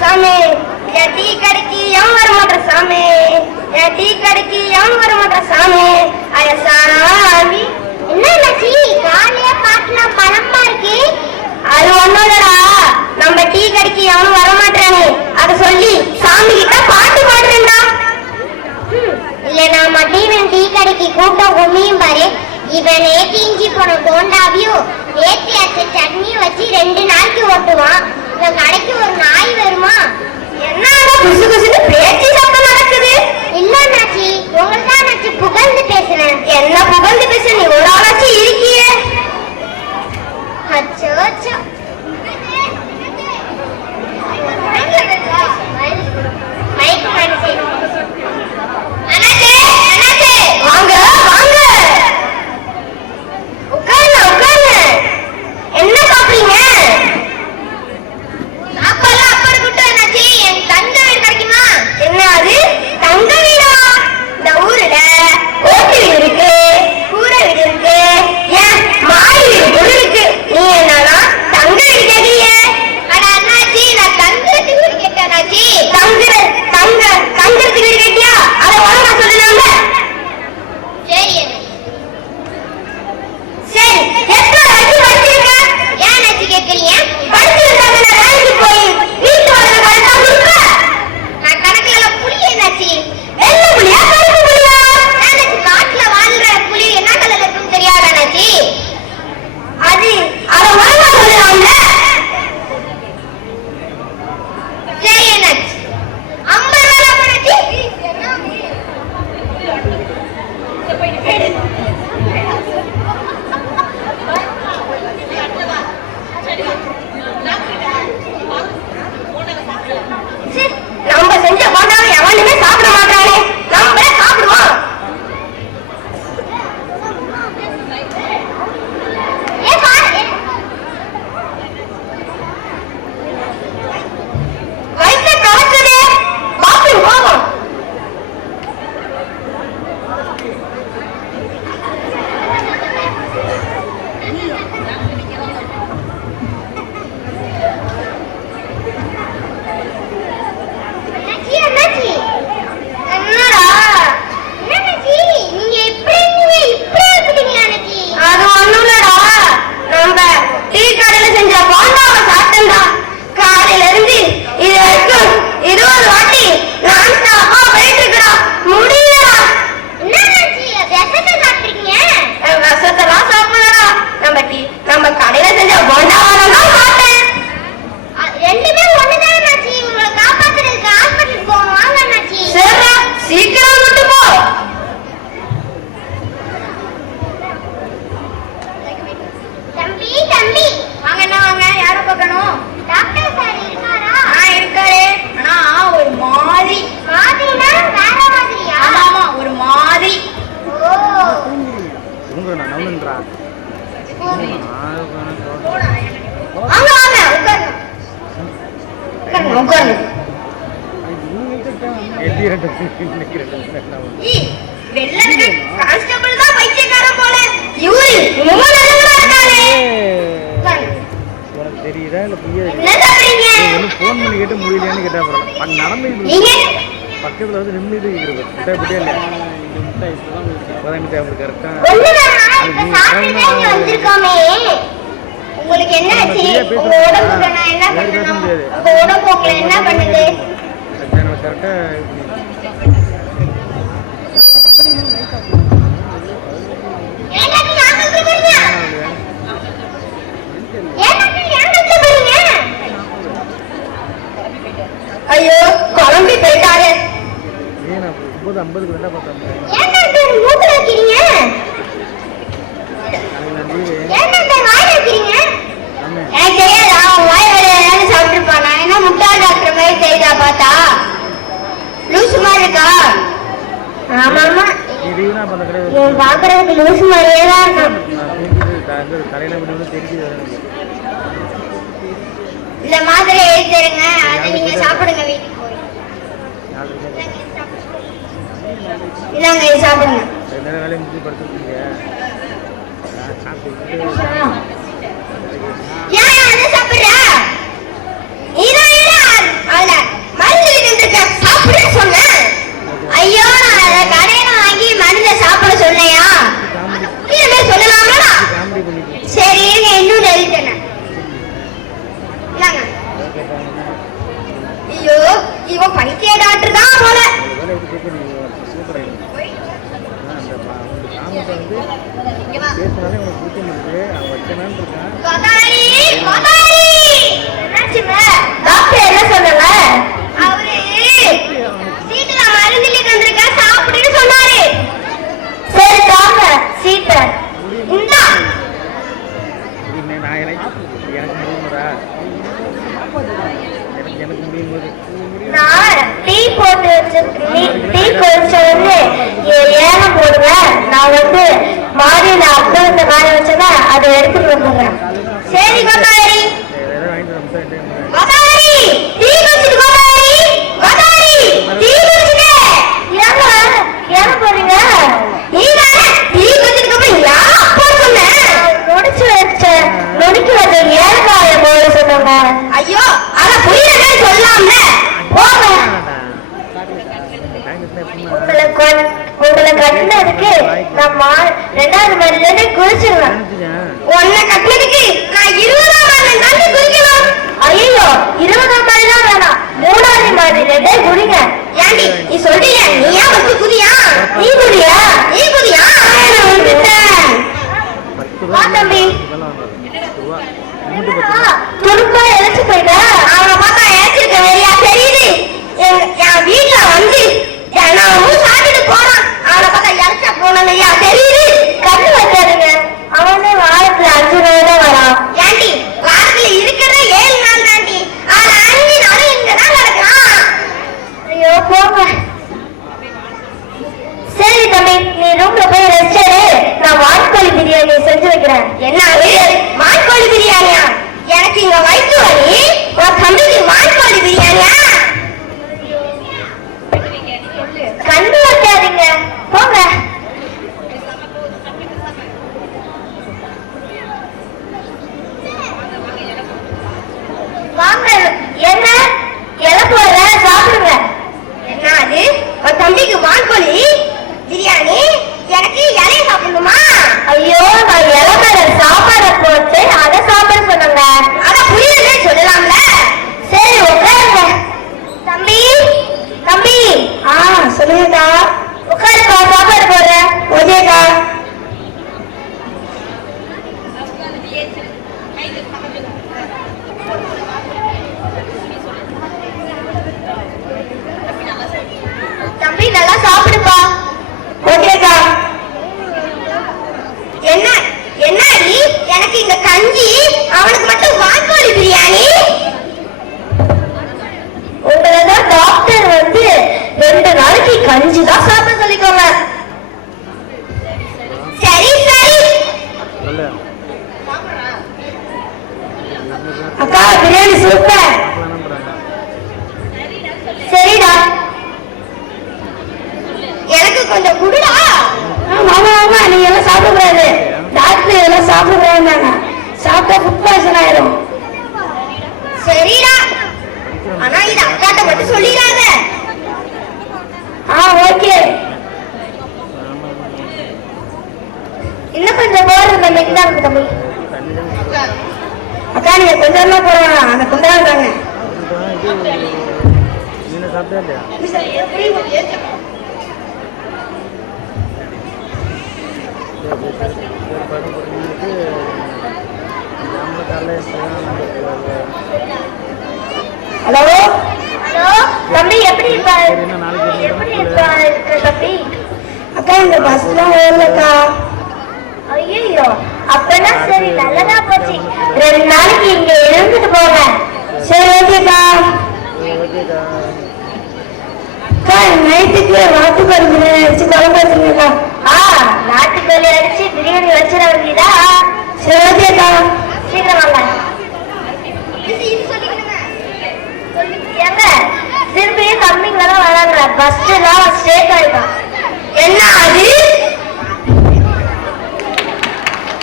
சாமி, N T கடைக்கு எவன் வர மாட்டேற சாமி, என் டீ கடைக்கு எவன் வர மாட்டேற சாமி, ஐயா சாமி. என்னாச்சு காலையே பாட்டுலாம் பலமா இருக்கு? அது ஒண்ணும் இல்லடா, நம்ம டீ கடைக்கு எவனும் வர மாட்டானு அத சொல்லி சாமி கிட்ட பாட்டு பாடுறேன்டா. இல்ல நான் மத்தியவன் டீ கடைக்கு கூட்டம் கும்மியும் பாரு. இவன் நேற்று இஞ்சி போன போண்டாவையும் நேற்று அச்ச சட்னியும் வச்சு 2 நாளைக்கு ஓட்டுவான். இவன் கடைக்கு ஒரு நாய் வருமா? என்ன குசு குசுன்னு பேச்சு சத்தம் நடக்குது? இல்ல நாச்சி, உங்களுக்கு தான் நாச்சி புகழ்ந்து பேசுறேன். என்ன புகழ்ந்து பேச நீ ஒரு ஆளாச்சு இருக்கியே? அச்சோ அச்சோ. வாங்க வாங்க, உட்காருங்க உட்காருங்க. என்ன சாப்பிடுறீங்க? சாப்பாடுலாம் அப்பா இருக்கட்டும் நாச்சி, என் தங்க வீடு கிடைக்குமா? என்ன அது தங்க வீடா? இந்த ஊர்ல ஓட்டு வீடு இருக்கு, கூரை வீடு இருக்கு, ஏன் மாடி வீடு கூட இருக்கு. நீ என்னன்னா தங்க வீடு கேட்கீங்க? அட அண்ணாச்சி, நான் தங்கத்துக்கு வீடு கேட்டேன் அண்ணாச்சி. தங்கறதுக்கு வீடு கேட்டியா? அதை ஒழுங்கா சொல்லலாம்ல. சரி சரி, எத்தனை வரைக்கும் படிச்சிருக்க? ஏன் அண்ணாச்சி கேட்கறீங்க? படிச்சிருக்காங்க, வேலைக்கு போய் வீட்டு வரது கரெக்டா கொடுப்ப. நான் கணக்குல எல்லாம் புளி என்னாச்சி? வெள்ளை புலியா கருப்பு புலியா? அண்ணாச்சி, காட்டுல வாழ்ற புலி என்ன கலர்ல இருக்குன்னு தெரியாது அண்ணாச்சி. அது அதை ஒழுங்கா சொல்லலாம்ல. சரி அண்ணாச்சி, 50 ரூபா அண்ணாச்சி. நம்ம செஞ்ச போண்டாவை எவனுமே சாப்பிட மாட்டானே, நம்ம சாப்பிடுவோம். வயிற்று கலக்குது, பாத்ரூம் போவோம். அண்ணாச்சி அண்ணாச்சி, என்னடா? அண்ணாச்சி நீங்க இப்படி இருக்கீங்களா அண்ணாச்சி? அது ஒண்ணும் இல்லடா, நம்ம டீ கடையில செஞ்ச போண்டாவை சாப்பிட்டா காலையில இருந்து இது வரைக்கும் 20 வாட்டி நான் ஸ்டாப்பா போயிட்டு இருக்கிறா, முடியலடா. என்ன அண்ணாச்சி விஷத்தை சாப்பிட்டீங்க? விஷத்தெல்லாம் சாப்பிடலடா, நம்ம கடையில செஞ்ச போண்டாவை தான் சாப்பிட்டேன். ரெண்டுமே ஒண்ணுதான் அண்ணாச்சி. உங்களை காப்பாத்துறதுக்கு ஹாஸ்பிட்டலுக்கு போவோம் வாங்க அண்ணாச்சி. சரிடா, சீக்கிரம் விட்டு போ. தம்பி தம்பி, வாங்க வாங்க, யார பார்க்கணும்? டாக்டர் சார் இருக்காரா? இருக்காரு, ஆனா ஒரு மாதிரி. மாதிரினா வேற மாதிரியா? ஆமா, ஒரு மாதிரி. ஓ வாங்க வாங்க வாங்க, உட்காருங்க உட்காருங்க. வெள்ளத்துக்கு கான்ஸ்டபிள் தான் பைத்தியக்காரன் போல. இவரு ரொம்ப நல்லவரா இருக்கானே. உனக்கு தெரியுதா இல்ல புரியுதா? என்ன சாப்பிடுறீங்க? போன் பண்ணி கேட்டு முடியலையான்னு கேட்டா பரவாயில்ல. நடந்து நீங்க பக்கத்துல வந்து நிம்மதி இருக்கிறது முட்டை புட்டே இல்லையா? கரெக்டா வந்திருக்கோமே, உங்களுக்கு என்ன ஆச்சு? உங்க உடம்புக்கு நான் என்ன பண்ணணும்? உங்க உடம்புக்குள்ள என்ன பண்ணுது? கரெக்டா ஐயோ, குழம்பி போயிட்டாரு. 50 ரெண்டா பார்த்தேன். எனக்கு தெரியாது, அவன் வாய் வேலை சாப்பிட்டுருப்பான். நான் என்ன முட்டாள் டாக்டர் மாதிரி தெரியுதா பார்த்தா? லூசு மாதிரி இருக்கா? ஆமா ஆமா, இவன் பாக்குறதுக்கு லூசு மாதிரியே தான் இருக்கான். இந்த மாதிரி எழுதி தருங்க, அதை நீங்க சாப்பிடுங்க வீட்டுக்கு போய். இந்தாங்க, இது சாப்பிடுங்க. ஏன் அதை சாப்பிடுற? இதான் ஐயோ இவன் பைத்திய டாக்டர் தான் போல. வேலை எப்படி கேட்க நீ சூப்பர் ஆகிடும். அந்த கிராமத்தை வந்து பேசினாலே உனக்கு பிடிக்க மாட்டேங்குது. அவன் வச்சனான்னு இருக்கான். கோதாரி கோதாரி என்னாச்சுங்க? டாக்டர் என்ன சொன்னாங்க? அவரு சீட்டுல மருந்துல வந்திருக்கா சாப்பிடுன்னு சொன்னாரு. சரி தாங்க சீட்ட இந்தா. நான் எனக்கு முடியுமாடா? எனக்கு முடியும் போது நான் டீ போட்டு வச்சிருக்கேன். டீ குடிச்ச உடனே ஏலம் போடுவேன். நான் வந்து மாடியில அப்பளத்தை காய வச்சதா அதை எடுத்துட்டு வந்துடுறேன். சரி கோதாரி வாங்கிட்டு கோதாரி டீ குடிச்சிட்டு கோதாரி கோதாரி டீ குடிச்சிட்டு. ஏங்க ஏன் போறீங்க? நீங்க டீ குடிச்சிட்டு அப்புறம் யா அப்பா சொன்னேன். நொடிக்கு வச்ச ஏலக்காய போட சொன்னாங்க. ஐயோ அத புரியல சொல்லாமல போங்க. உங்களை கட்டினதுக்கு நம்ம 2வது மாடில இருந்து குளிச்சிருவேன். உன்னை கட்டினதுக்கு நான் 20ஆம் மாடில தாண்டி குளிக்கணும். ஐயோ 20ஆம் மாடிலாம் வேணாம், 3வது மாடில இருந்தே குடிங்க. ஏண்டி நீ சொல்றீங்க நீயா வந்து குதியா? நீ குடியா? நீ குதியா? நான் வந்துட்டேன். வா தம்பி. ரூபா துடுப்பா இழைச்சு போயிட்டா? அவனை பார்த்தா ஏச்சிருக்க வேலையா தெரியுது. என் வீட்டுல வந்து தினமும் சாப்பிட்டு போறான். அவனை பார்த்தா இறச்ச போனலையா தெரியுது. கண்ணு வைக்காதுங்க, அவனே வாரத்துல 5 நாள் தான் வரான். ஏண்டி வாரத்துல இருக்கிறத 7 நாள் தாண்டி. ஆனா 5 நாளும் இங்கதான் கிடக்குறான். ஐயோ போங்க. சரி தம்பி, நீ ரூம்ல போய் ரெஸ்ட் எடு. நான் வான்கோழி பிரியாணி செஞ்சு வைக்கிறேன். என்ன அது வான்கோழி பிரியாணியா? எனக்கு இங்க வயிற்று வலி, உன் தம்பிக்கு வான்கோழி பிரியாணியா? கண்ணு வைக்காதீங்க, போங்க. வாங்க. என்ன இலை போடுற, சாப்பிடுங்க. என்ன அது உன் தம்பிக்கு வான்கோழி பிரியாணி, எனக்கு இலைய சாப்பிடணுமா? ஐயோ நான் இலை மேல சாப்பாடை போட்டு அதை சாப்பிட சொன்னாங்க. அத புரியல சொல்லலாம்ல. சரி உட்காருங்க. தம்பி தம்பி. சொல்லுங்கக்கா. உட்காருக்கா, சாப்பாடு போடுறேன். ஓகேக்கா. தம்பி நல்லா சாப்பிடுப்பா. ஓகேக்கா. என்ன என்னடி எனக்கு இங்க கஞ்சி, அவனுக்கு மட்டும் வான்கோழி பிரியாணி? உங்களதான் டாக்டர் வந்து 2 நாளைக்கு கஞ்சி தான் சாப்பிட சொல்லிக்கோங்க. சரி சரி. நல்ல அக்கா பிரியாணி சூப்பர். சரிடா. எனக்கு கொஞ்சம் குடுடா. மாமா மாமா நீங்க எல்லாம் சாப்பிடக்கூடாது. டாக்டர் இதெல்லாம் சாப்பிடக்கூடாதுன்னாங்க. சாப்பிட்டா ஃபுட் பாய்சன் ஆயிடும். சரிடா, ஆனா இது அக்காட்ட மட்டும் சொல்லிடாத. ஓகே. இன்னும் கொஞ்சம் போடுறது தம்பி. இந்தாங்க தம்பி. அக்கா நீங்க கொஞ்சம் எல்லாம் போடுவாங்க, அந்த குண்டாங்க தாங்க. நீங்க சாப்பிட்டா இல்லையா? ஹலோ ஹலோ தம்பி, எப்படி இருக்க தம்பி? அக்கா இந்த பஸ்லாம் வரலக்கா. ஐயோ அப்பனா சரி, நல்லதா போச்சு. 2 நாளைக்கு இங்க இருந்துட்டு போங்க. சரி ஓகேக்கா. அக்கா நைட்டுக்கு நாட்டுக்கோழி பிரியாணி அடிச்சு குழம்பு வச்சுருக்கா. நாட்டுக்கோழி அடிச்சு பிரியாணி வச்சிட வேண்டியதா? சரி ஓகேக்கா, சீக்கிரம் வாங்க. ஏங்க திரும்பியும் கம்மிங்களா தான் வராங்க. பஸ் எல்லாம் ஸ்டேட் ஆயிடும். என்ன அது